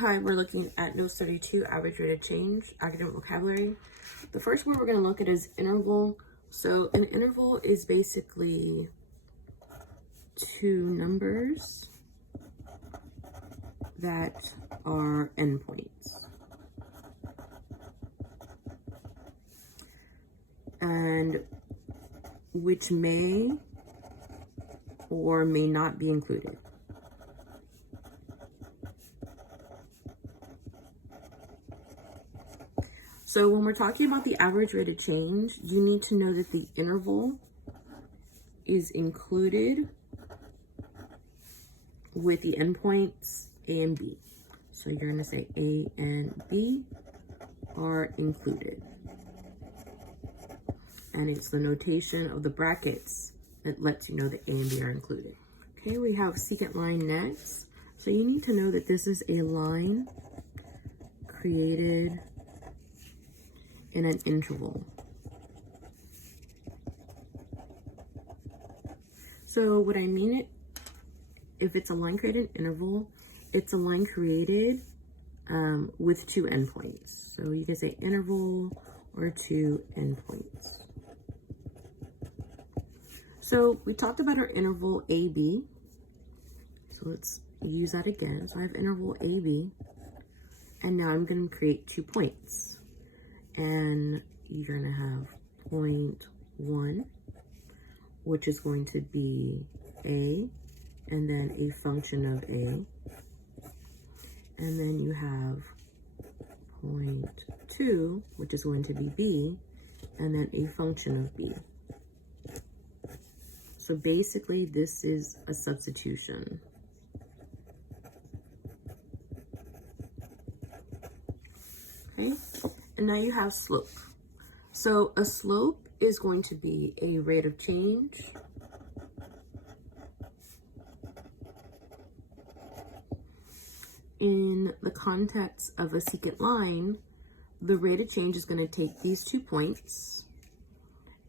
Hi, we're looking at Notes 32, Average Rate of Change, Academic Vocabulary. The first one we're going to look at is interval. So an interval is basically two numbers that are endpoints. And which may or may not be included. So when we're talking about the average rate of change, you need to know that the interval is included with the endpoints A and B. So you're going to say A and B are included. And it's the notation of the brackets that lets you know that A and B are included. Okay, we have secant line next. So you need to know that this is a line created in an interval. So what I mean, if it's a line created in interval, it's a line created with two endpoints. So you can say interval or two endpoints. So we talked about our interval AB. So let's use that again. So I have interval AB, and now I'm going to create 2 points. And you're going to have point 1, which is going to be A, and then a function of A. And then you have point 2, which is going to be B, and then a function of B. So basically, this is a substitution. Okay, and now you have slope. So a slope is going to be a rate of change in the context of a secant line. The rate of change is going to take these 2 points,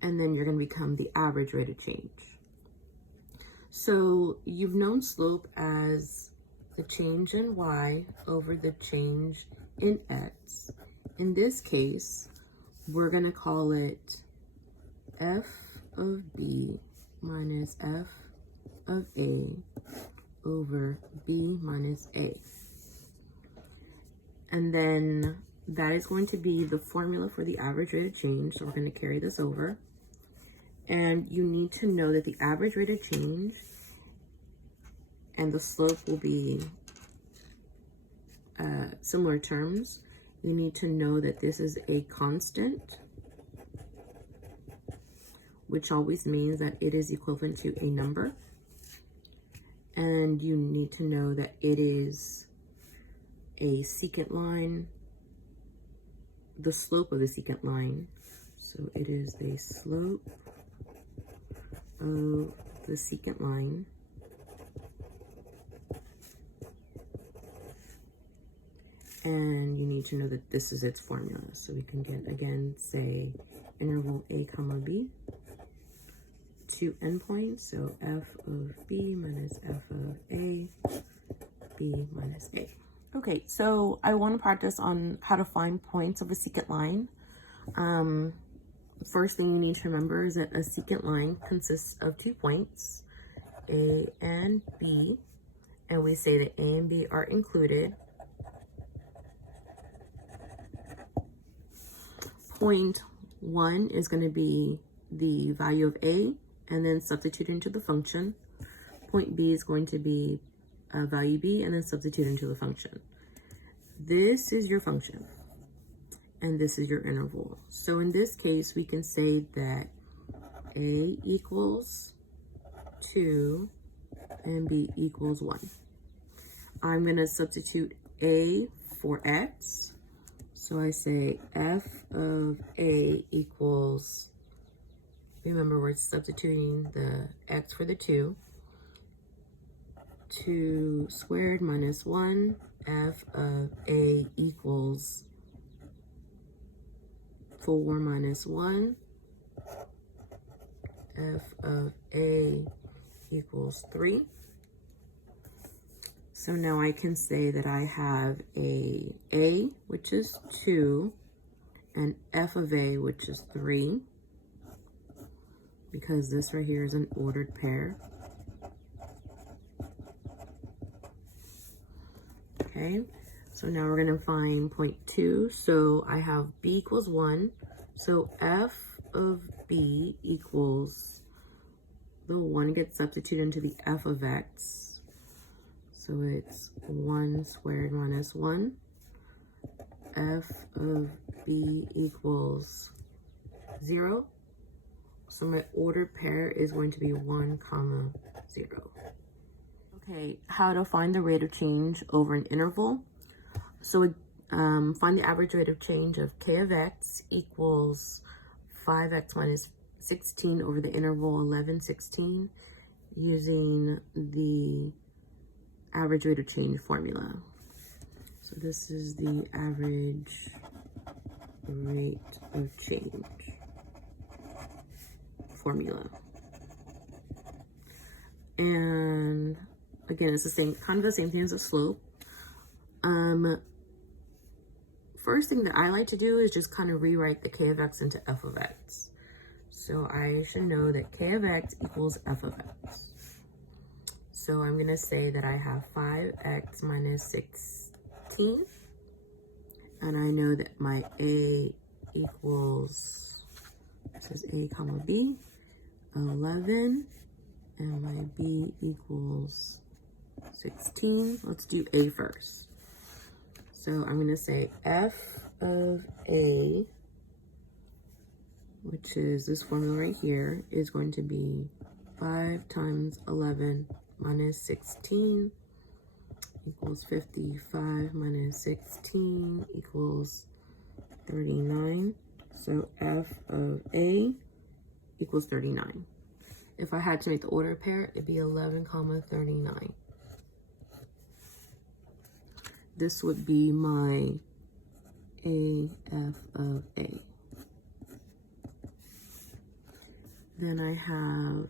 and then you're going to become the average rate of change. So you've known slope as the change in y over the change in x. In this case, we're going to call it f of b minus f of a over b minus a. And then that is going to be the formula for the average rate of change. So we're going to carry this over. And you need to know that the average rate of change and the slope will be similar terms. You need to know that this is a constant, which always means that it is equivalent to a number. And you need to know that it is a secant line, the slope of the secant line. So it is the slope of the secant line. And you need to know that this is its formula. So we can again say interval a comma b, 2 endpoints. So f of b minus f of a, b minus a. Okay, so I want to practice on how to find points of a secant line. First thing you need to remember is that a secant line consists of 2 points, A and B, and we say that A and B are included. Point 1 is going to be the value of A, and then substitute into the function. Point B is going to be value B, and then substitute into the function. This is your function, and this is your interval. So in this case, we can say that A equals 2 and B equals 1. I'm going to substitute A for x. So I say f of A equals, remember we're substituting the x for the 2. 2 squared minus 1, f of A equals 4 minus 1, f of A equals 3. So now I can say that I have a, which is 2, and f of a, which is 3, because this right here is an ordered pair. Okay, so now we're going to find point 2. So I have b equals 1. So f of b equals, the 1 gets substituted into the f of x. So it's 1 squared minus 1. F of b equals 0. So my ordered pair is going to be 1, 0. Okay, how to find the rate of change over an interval. So find the average rate of change of k of x equals 5x minus 16 over the interval 11, 16 using the average rate of change formula. So this is the average rate of change formula. And again, it's the same, kind of the same thing as a slope. First thing that I like to do is just kind of rewrite the k of x into f of x. So I should know that k of x equals f of x. So I'm going to say that I have 5x minus 16. And I know that my a equals, it says a comma b, 11. And my b equals 16. Let's do a first. So I'm going to say f of a, which is this formula right here, is going to be 5 times 11 minus 16 equals 55 minus 16 equals 39. So f of a equals 39. If I had to make the order pair, it'd be 11, 39. This would be my AF of A. Then I have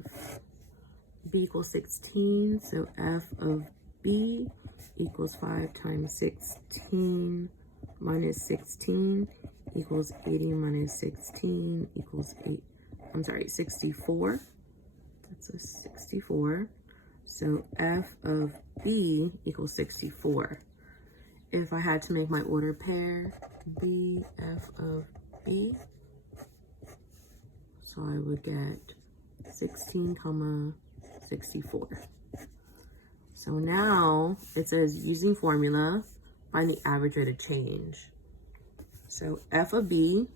B equals 16, so F of B equals 5 times 16 minus 16 equals 80 minus 16 equals 64. That's a 64. So F of B equals 64. If I had to make my order pair, B, F of B, so I would get 16, 64. So now it says using formula, find the average rate of change. So F of B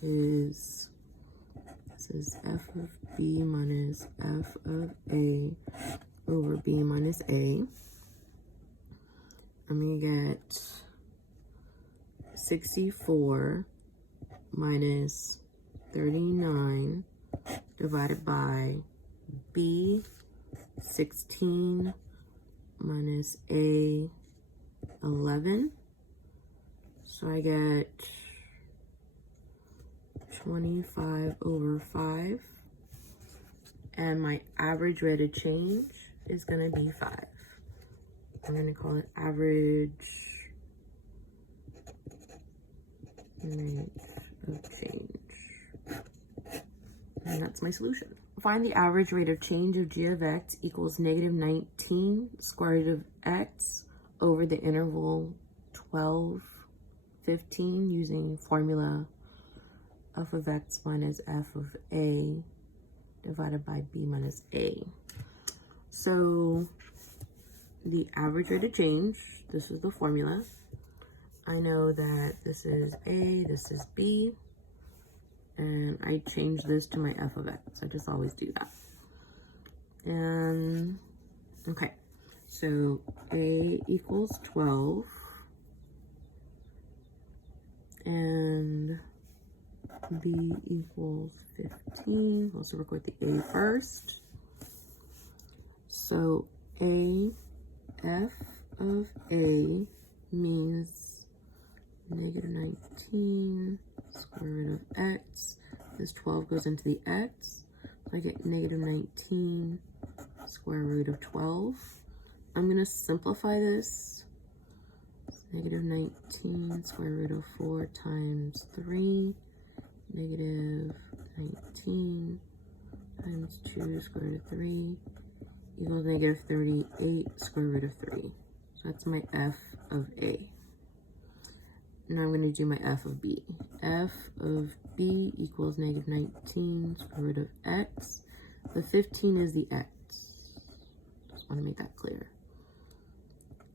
is, this is F of B minus F of A over B minus A. I'm gonna get 64 minus 39 divided by B 16 minus A 11. So I get 25 over 5. And my average rate of change is going to be 5. I'm going to call it average rate of change. And that's my solution. Find the average rate of change of g of x equals negative 19 square root of x over the interval 12, 15 using formula f of x minus f of a divided by b minus a. So the average rate of change, this is the formula. I know that this is a, this is b, and I change this to my f of x. I just always do that. And okay, so a equals 12 and b equals 15. Let's work with the a first. So a f of a means negative 19 square root of x. This 12 goes into the x. So I get negative 19 square root of 12. I'm going to simplify this. It's negative 19 square root of 4 times 3. Negative 19 times 2 square root of 3 equals negative 38 square root of 3. So that's my f of A. Now I'm going to do my f of B. F of B equals negative 19 square root of x. The 15 is the x. Just want to make that clear.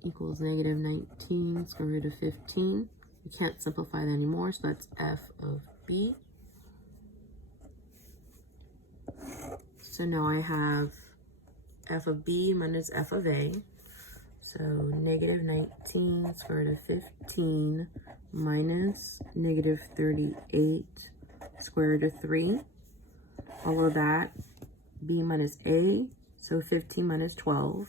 Equals negative 19 square root of 15. You can't simplify that anymore, so that's f of B. So now I have f of B minus f of A. So negative 19 square root of 15 minus negative 38 square root of 3. All of that, B minus A, so 15 minus 12.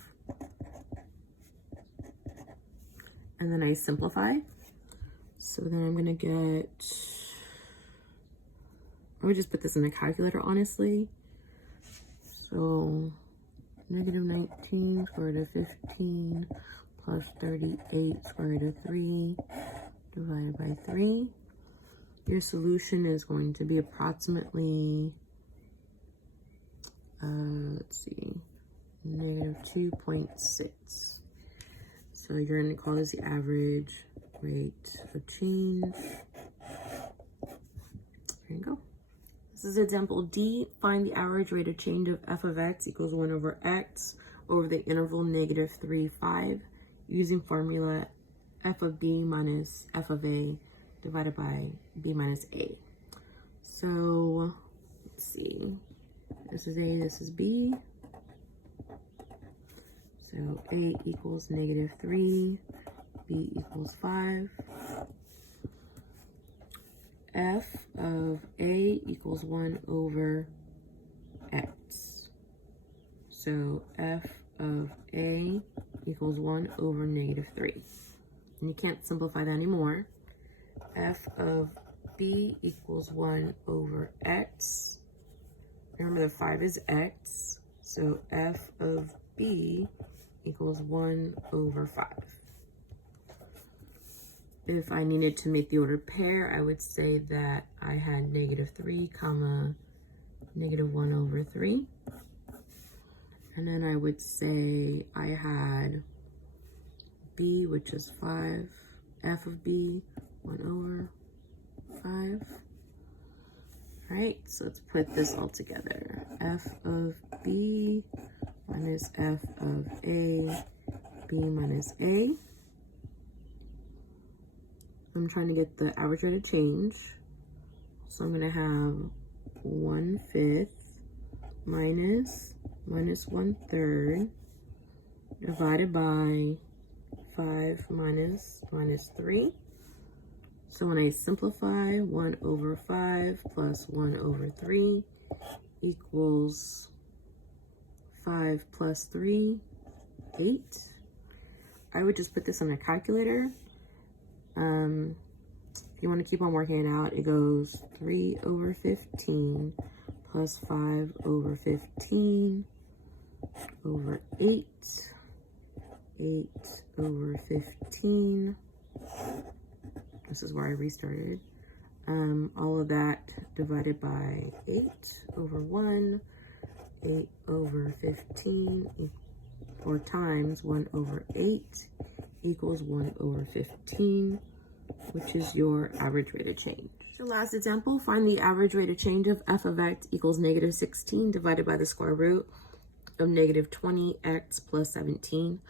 And then I simplify. So then I'm gonna get, I would just put this in a calculator, honestly. So negative 19 square root of 15 plus 38 square root of 3 divided by 3. Your solution is going to be approximately, let's see, negative 2.6. So you're going to call this the average rate of change. There you go. This is example D. Find the average rate of change of f of x equals 1 over x over the interval negative 3, 5 using formula f of B minus f of A divided by B minus A. So let's see. This is A, this is B. So A equals negative 3, B equals 5. F of A equals 1 over x. So f of A equals 1 over negative 3. And you can't simplify that anymore. F of B equals 1 over x. Remember the 5 is x. So f of B equals 1 over 5. If I needed to make the ordered pair, I would say that I had negative 3 comma negative 1 over 3. And then I would say I had B, which is 5, f of B, 1 over 5. All right, so let's put this all together. F of B minus f of A, B minus A. I'm trying to get the average rate of change. So I'm gonna have 1/5 minus 1/3 divided by 5 minus 3. So when I simplify, 1 over 5 plus 1 over 3 equals 5 plus 3, 8. I would just put this on a calculator. If you want to keep on working it out, it goes 3 over 15 plus 5 over 15 over 8, 8 over 15. This is where I restarted. All of that divided by 8 over 1, 8 over 15, or times 1 over 8 equals 1 over 15, which is your average rate of change. So last example, find the average rate of change of f of x equals negative 16 divided by the square root of negative 20x plus 17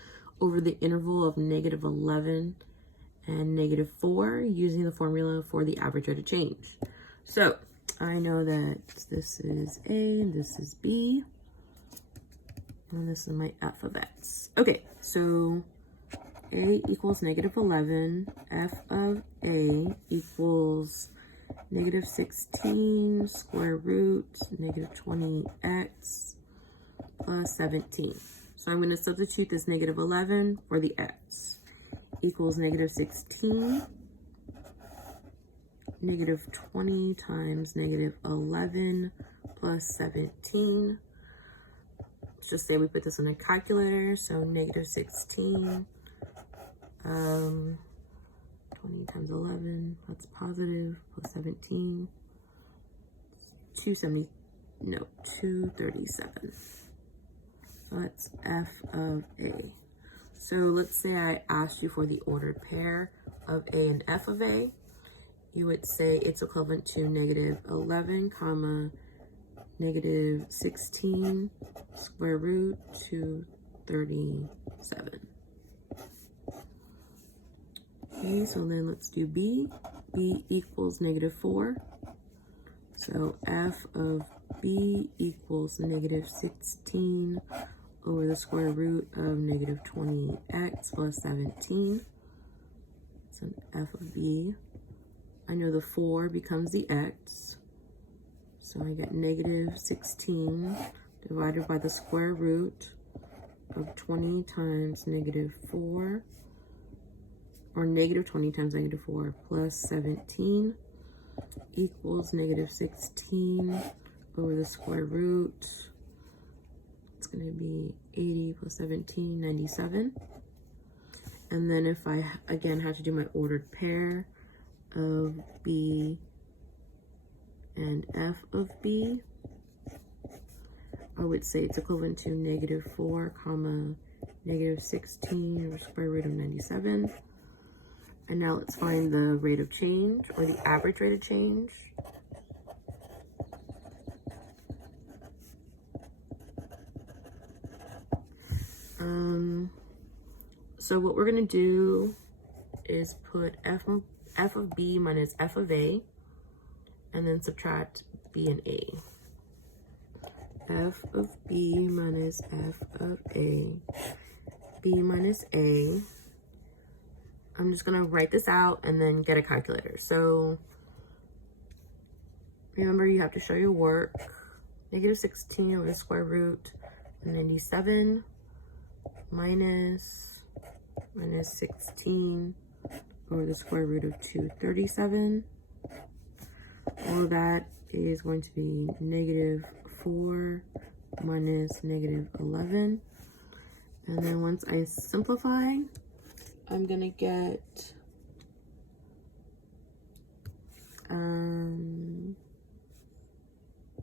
over the interval of negative 11 and negative 4 using the formula for the average rate of change. So I know that this is A, this is B, and this is my f of x. Okay, so A equals negative 11, f of A equals negative 16 square root negative 20x plus 17. So I'm going to substitute this negative 11 for the x. Equals negative 16, negative 20 times negative 11 plus 17. let's just say we put this in a calculator. So negative 16, 20 times 11, that's positive, plus 17, 237. So that's f of a. So let's say I asked you for the ordered pair of a and f of a. You would say it's equivalent to negative 11 comma negative 16 square root 237. Okay, so then let's do b. b equals negative 4. So f of b equals negative 16 over the square root of negative 20x plus 17. So f of b. I know the 4 becomes the x. So I get negative 16 divided by the square root of 20 times negative 4, or negative 20 times negative 4 plus 17 equals negative 16 over the square root. It's going to be 80 plus 17, 97. And then if I, again, have to do my ordered pair of b and f of b, I would say it's equivalent to negative 4 comma negative 16 over square root of 97. And now let's find the rate of change, or the average rate of change. So what we're gonna do is put f of b minus f of a, and then subtract b and a. F of b minus f of a, b minus a. I'm just gonna write this out and then get a calculator. So remember, you have to show your work. Negative 16 over the square root of 97 minus 16 over the square root of 237. All of that is going to be negative 4 minus negative 11. And then once I simplify, I'm gonna get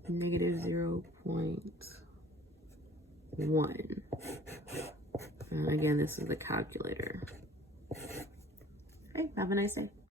negative 0.1. And again, this is the calculator. Okay, have a nice day.